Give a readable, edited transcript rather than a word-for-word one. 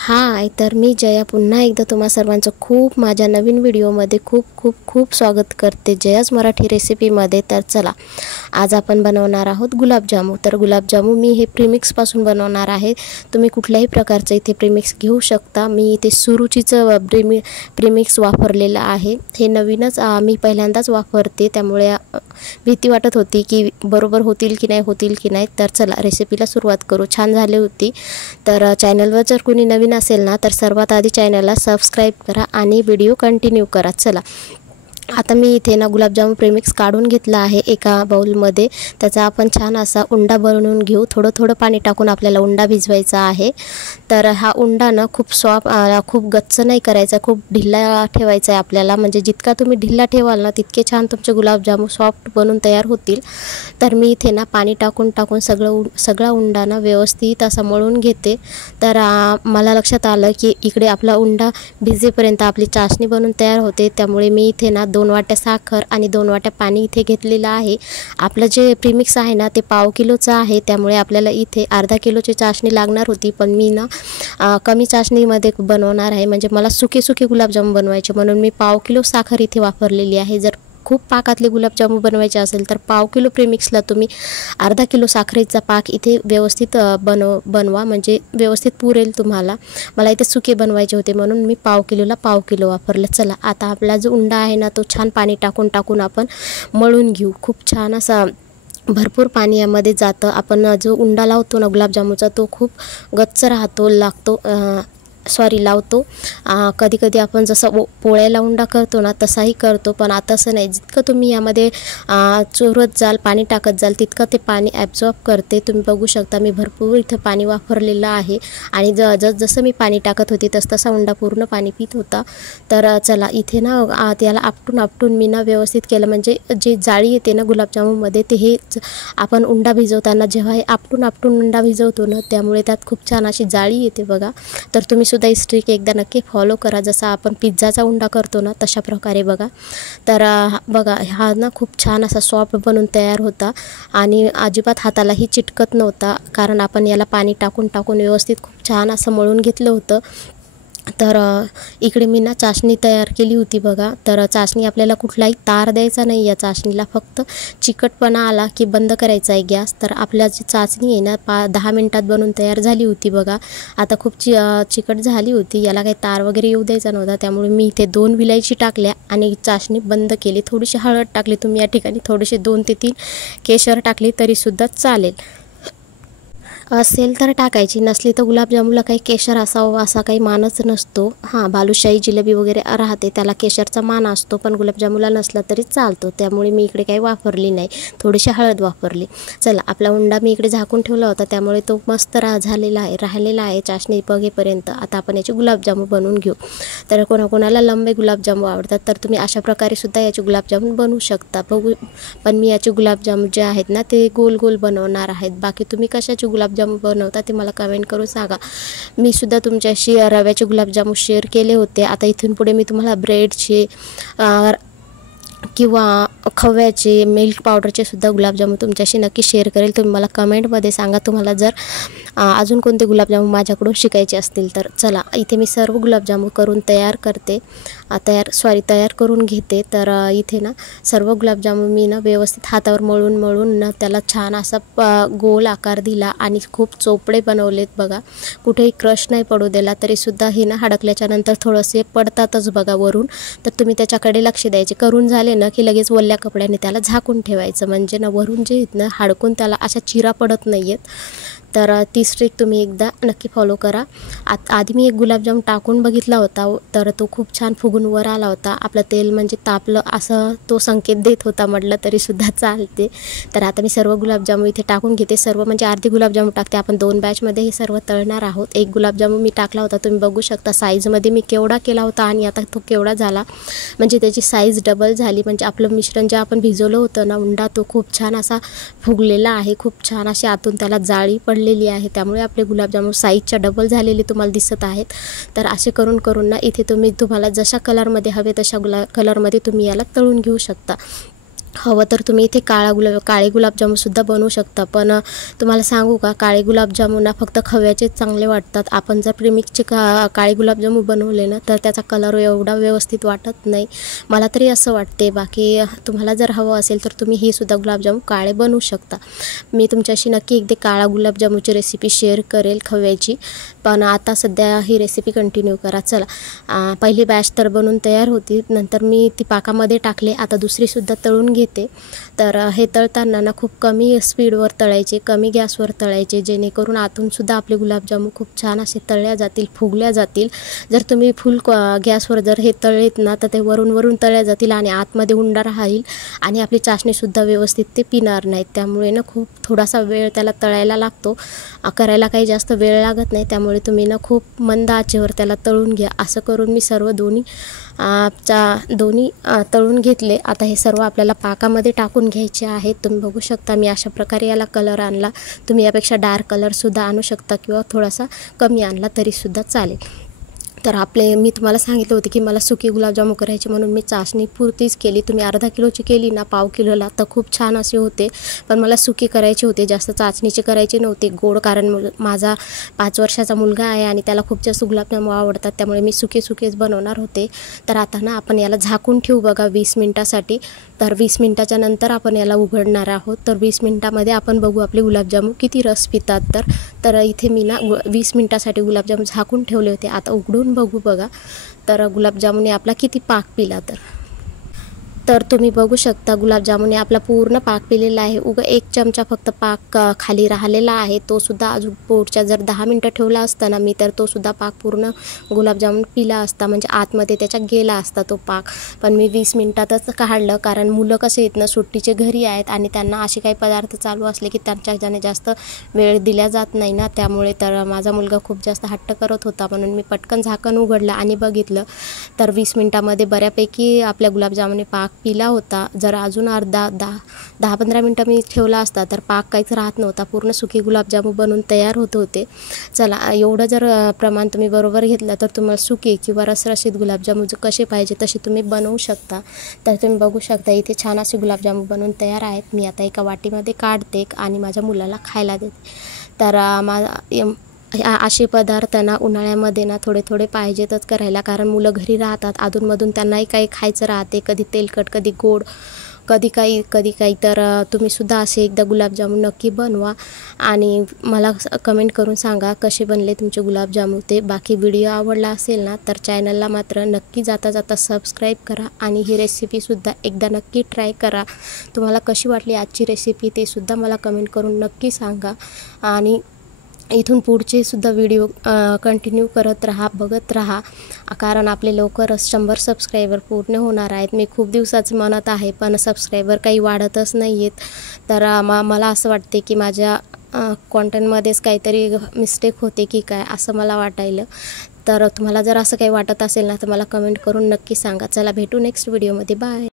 हाय, तर मी जया पुन्हा एकदा तुम्हा सर्वांचं खूप माझ्या नवीन व्हिडिओमध्ये खूप खूप खूप स्वागत करते जयाच मराठी रेसिपीमध्ये। तर चला, आज आपण बनवणार आहोत गुलाबजामू। तर गुलाबजामू मी हे प्रीमिक्सपासून बनवणार आहे। तुम्ही कुठल्याही प्रकारचं इथे प्रीमिक्स घेऊ शकता। मी इथे सुरुचीचं प्रीमिक्स वापरलेलं आहे। हे नवीनच मी पहिल्यांदाच वापरते, त्यामुळे भीती वाटत होती की बरोबर होतील की नाही। तर चला रेसिपीला सुरुवात करू। छान झाली होती। तर चॅनलवर जर कोणी नवीन असेल ना, तर सर्वात आधी चॅनलला सबस्क्राईब करा आणि व्हिडिओ कंटिन्यू करा। चला, आता मी इथे ना गुलाबजामुन प्रीमिक्स काढून घेतला आहे एका बाउलमध्ये। त्याचा आपण छान असा उंडा बनवून घेऊ। थोडं थोडं पाणी टाकून आपल्याला उंडा भिजवायचा आहे। तर हा उंडा ना खूप गच्च नाही करायचा, खूप ढिला ठेवायचा आहे आपल्याला। म्हणजे जितका तुम्ही ढिला ठेवाल ना, तितके छान तुमचे गुलाबजामुन सॉफ्ट बनून तयार होतील। तर मी इथे ना पाणी टाकून सगळा उंडा ना व्यवस्थित असा मळून घेते। तर मला लक्षात आलं की इकडे आपला उंडा भिजेपर्यंत आपली चाशणी बनून तयार होते। त्यामुळे मी इथे ना 2 वाट्या साखर आणि 2 वाट्या पाणी इथे घेतलेलं आहे। आपलं जे प्रीमिक्स आहे ना, ते पाव किलोचं आहे, त्यामुळे आपल्याला इथे अर्धा किलोची चाशणी लागणार होती। पण मी ना कमी चाशणीमध्ये बनवणार आहे, म्हणजे मला सुके गुलाबजामुन बनवायचे, म्हणून मी पाव किलो साखर इथे वापरलेली आहे। जर खूप पाकातले गुलाबजामुन बनवायचे असेल तर पाव किलो प्रीमिक्सला तुम्ही अर्धा किलो साखरेचा पाक इथे व्यवस्थित बनवा, म्हणजे व्यवस्थित पुरेल तुम्हाला। मला इथे सुके बनवायचे होते, म्हणून मी पाव किलो वापरलं। चला, आता आपला जो उंडा आहे ना, तो छान पाणी टाकून आपण मळून घेऊ। खूप छान असा भरपूर पाणी यामध्ये जातं। आपण जो उंडा लावतो ना गुलाबजामुनचा, तो खूप गच्च लावतो। कधी आपण जसं पोळ्याला उंडा करतो ना, तसाही करतो, पण आता असं नाही। जितकं तुम्ही यामध्ये चोरत जाल, पाणी टाकत जाल, तितकं ते पाणी ॲब्झॉर्ब करते। तुम्ही बघू शकता, मी भरपूर इथं पाणी वापरलेलं आहे आणि जसं मी पाणी टाकत होते तसा उंडा पूर्ण पाणी पित होता। तर चला, इथे ना त्याला आपटून मी ना व्यवस्थित केलं, म्हणजे जे जाळी येते ना गुलाबजामुनमध्ये, ते हे आपण उंडा भिजवताना जेव्हा हे आपटून उंडा भिजवतो ना, त्यामुळे त्यात खूप छान अशी जाळी येते बघा। तर तुम्ही सुद्धा ही ट्रिक एकदा नक्की फॉलो करा, जसा आपण पिझ्झाचा उंडा करतो ना, तशा प्रकारे बघा। तर बघा, हा ना खूप छान असा सॉफ्ट बनून तयार होता आणि अजिबात हातालाही चिटकत नव्हता, कारण आपण याला पाणी टाकून व्यवस्थित खूप छान असं मळून घेतलं होतं। तर इकडे मी ना चाशणी तयार केली होती बघा। तर चाशणी आपल्याला कुठलाही तार द्यायचा नाही या चाशणीला, फक्त चिकटपणा आला की बंद करायचा आहे गॅस। तर आपल्या जी चाचणी आहे ना 10 मिनिटात बनवून तयार झाली होती बघा। आता खूप चिकट झाली होती, याला काही तार वगैरे येऊ द्यायचा नव्हता, त्यामुळे मी इथे 2 विलायची टाकल्या आणि चाशणी बंद केली। थोडीशी हळद टाकली, तुम्ही या ठिकाणी थोडेसे 2 ते 3 केशर टाकली तरीसुद्धा चालेल, असेल तर टाकायची, नसली तर गुलाबजामुनला काही केशर असावं असा काही मानच नसतो। बालुशाही जिलेबी वगैरे राहते, त्याला केशरचा मान असतो, पण गुलाबजामुनला नसला तरी चालतो, त्यामुळे मी इकडे काही वापरली नाही, थोडीशी हळद वापरली। चला, आपला उंडा मी इकडे झाकून ठेवला होता, त्यामुळे तो मस्त राहिलेला आहे चाशणी बघेपर्यंत। आता आपण याचे गुलाबजामुन बनवून घेऊ। तर कोणाकोणाला लंबे गुलाबजामुन आवडतात, तर तुम्ही अशा प्रकारे सुद्धा याचे गुलाबजामुन बनवू शकता। पण मी याचे गुलाबजामुन जे आहेत ना, ते गोल बनवणार आहेत। बाकी तुम्ही कशाचे गुलाबजामुन बनवता ते मला कमेंट करून सांगा। मी सुद्धा तुमच्याशी रव्याचे गुलाबजामुन शेअर केले होते। आता इथून पुढे मी तुम्हाला ब्रेडचे किंवा खव्याचे, मिल्क पावडरचे सुद्धा गुलाबजामुन तुमच्याशी नक्की शेअर करेल। तुम्ही मला कमेंटमध्ये सांगा तुम्हाला जर अजून कोणते गुलाबजामुन माझ्याकडून शिकायचे असतील तर। चला, इथे मी सर्व गुलाबजामुन करून तयार करून घेते। तर इथे ना सर्व गुलाबजामुन मी ना व्यवस्थित हातावर मळून ना त्याला छान असा गोल आकार दिला आणि खूप चोपडे बनवलेत बघा। कुठेही क्रश नाही पडू दिला, तरीसुद्धा हे ना हडकल्याच्या नंतर थोडेसे पडतातच बघा वरून। तर तुम्ही त्याच्याकडे लक्ष द्यायचे। करून झाले ना की लगेच ओल्या कपड्याने त्याला झाकून ठेवायचं, म्हणजे ना वरून जे आहेत ना हडकून त्याला अशा चिरा पडत नाही आहेत। तर ती ट्रिक तुम्ही एकदा नक्की फॉलो करा। आधी मी एक गुलाबजामुन टाकून बघितला होता, तर तो खूप छान फुगून वर आला होता। आपलं तेल म्हणजे तापलं असं तो संकेत देत होता, म्हटलं तरीसुद्धा चालते। तर आता मी सर्व गुलाबजामुन इथे टाकून घेते, सर्व म्हणजे अर्धे गुलाबजामुन टाकते। आपण 2 बॅचमध्ये हे सर्व तळणार आहोत। एक गुलाबजामुन मी टाकला होता, तुम्ही बघू शकता साईजमध्ये मी केवढा केला होता आणि आता तो केवढा झाला, म्हणजे त्याची साईज डबल झाली। म्हणजे आपलं मिश्रण जे आपण भिजवलं होतं ना उंडा, तो खूप छान असा फुगलेला आहे, खूप छान अशी आतून त्याला जाळी पडलेली आहे, त्यामुळे आपले गुलाबजामुन साईजच्या डबल झालेले तुम्हाला दिसत आहेत। तर असे करून ना इथे तुम्हाला जशा कलरमध्ये हवे तशा कलरमध्ये तुम्ही याला तळून घेऊ शकता। हवं तर तुम्ही इथे काळे गुलाबजामुनसुद्धा बनवू शकता. पण तुम्हाला सांगू का, काळे गुलाबजामुन ना फक्त खव्याचेच चांगले वाटतात. आपण जर प्रीमिक्सचे काळे गुलाबजामुन बनवले ना तर त्याचा कलर एवढा व्यवस्थित वाटत नाही, मला तरी असं वाटते. बाकी तुम्हाला जर हवं असेल तर तुम्ही हे सुद्धा गुलाबजामुन काळे बनवू शकता. मी तुमच्याशी नक्की एकदा काळा गुलाबजामुनची रेसिपी शेअर करेल खव्याची. पण आता सध्या ही रेसिपी कंटिन्यू करा. चला, पहिली बॅच तर बनवून तयार होती, नंतर मी ती पाकामध्ये टाकले. आता दुसरीसुद्धा तळून घेते. तर हे तळताना ना खूप कमी स्पीडवर तळायचे, कमी गॅसवर तळायचे, जेणेकरून आतूनसुद्धा आपले गुलाबजामुन खूप छान असे तळल्या जातील, फुगल्या जातील. जर तुम्ही फुल गॅसवर जर हे तळलेत ना तर ते वरून तळल्या जातील आणि आतमध्ये उंडा राहील आणि आपली चाशणीसुद्धा व्यवस्थित ते पिणार नाहीत. त्यामुळे ना खूप थोडासा वेळ त्याला तळायला लागतो. करायला काही जास्त वेळ लागत नाही. त्यामुळे तुम्ही ना खूप मंद आचेवर त्याला तळून घ्या. असं करून मी सर्व दोन्ही तळून घेतले. आता हे सर्व आपल्याला पाकामध्ये टाकून घ्यायचे आहेत. तुम्ही बघू शकता मी अशा प्रकारे याला कलर आणला. तुम्ही यापेक्षा डार्क कलरसुद्धा आणू शकता किंवा थोडासा कमी आणला तरीसुद्धा चालेल. तर मी तुम्हाला सांगितलं होतं की मला सुकी गुलाबजामुन करायचे, म्हणून मी चाशणी पुरतीच केली. तुम्ही अर्धा किलोची केली ना, पाव किलोला, तर खूप छान असे होते. पण मला सुकी करायचे होते, जास्त चाचणीचे करायचे नव्हते गोड, कारण माझा 5 वर्षाचा मुलगा आहे आणि त्याला खूप जास्त गुलाबजामुन आवडतात. त्यामुळे मी सुकेच बनवणार होते. तर आता ना आपण याला झाकून ठेवू बघा 20 मिनटासाठी. तर 20 मिनटाच्या नंतर आपण याला उघडणार आहोत. तर 20 मिनटामध्ये आपण बघू आपले गुलाबजामुन किती रस पितात. तर इथे मी ना 20 मिनटासाठी गुलाबजामुन झाकून ठेवले होते. आता उघडून बघू बघा तर गुलाबजामुनने आपला किती पाक पिला. तर तुम्ही बघू शकता गुलाबजामुनने आपला पूर्ण पाक पिलेला आहे. 1 चमचा फक्त पाक खाली राहिलेला आहे. तो सुद्धा अजून पुढच्या जर 10 मिनटं ठेवला असता ना मी, तर तो सुद्धा पाक पूर्ण गुलाबजामुन पिला असता, म्हणजे आतमध्ये त्याच्या गेला असता तो पाक. पण मी 20 मिनटातच काढलं, कारण मुलं कसे आहेत ना सुट्टीचे घरी आहेत आणि त्यांना असे काही पदार्थ चालू असले की त्यांच्याच्याने जास्त वेळ दिला जात नाही ना. त्यामुळे तर माझा मुलगा खूप जास्त हट्ट करत होता, म्हणून मी पटकन झाकण उघडलं आणि बघितलं तर 20 मिनटामध्ये बऱ्यापैकी आपल्या गुलाबजामुनने पाक पिला होता. जर अजून 10-15 मिनटं मी ठेवला असता तर पाक काहीच राहत नव्हता, पूर्ण सुकी गुलाबजामुन बनून तयार होत होते. चला, एवढं जर प्रमाण तुम्ही बरोबर घेतलं तर तुम्हाला सुके किंवा रसरशीत गुलाबजामुन कसे पाहिजे तसे तुम्ही बनवू शकता. तर तुम्ही बघू शकता इथे छान असे गुलाबजामुन बनवून तयार आहेत. मी आता एका वाटीमध्ये काढते आणि माझ्या मुलाला खायला देते. तर असे पदार्थ ना उन्हाळ्यामध्ये ना थोडे पाहिजेतच करायला, कारण मुलं घरी राहतात, अधूनमधून त्यांनाही काही खायचं राहते, कधी तेलकट, कधी गोड, कधी काही. तर तुम्हीसुद्धा असे एकदा गुलाबजामुन नक्की बनवा आणि मला कमेंट करून सांगा कसे बनले तुमचे गुलाबजामुन ते. बाकी व्हिडिओ आवडला असेल ना तर चॅनलला मात्र नक्की जाता सबस्क्राईब करा आणि ही रेसिपीसुद्धा एकदा नक्की ट्राय करा. तुम्हाला कशी वाटली आजची रेसिपी ते सुद्धा मला कमेंट करून नक्की सांगा. आणि इथून पुढचे सुद्धा व्हिडिओ कंटिन्यू करत राहा, बघत राहा, कारण आपले लवकरच 100 सबस्क्रायबर पूर्ण होणार आहेत. मी खूप दिवसाच म्हणत आहे पण सबस्क्रायबर काही वाढतच नाही आहेत. तर मला असं वाटते की माझ्या कॉन्टेंटमध्येच काहीतरी मिस्टेक होते की काय, असं मला वाटायलं. तर तुम्हाला जर असं काही वाटत असेल ना तर मला कमेंट करून नक्की सांगा. चला, भेटू नेक्स्ट व्हिडिओमध्ये. बाय.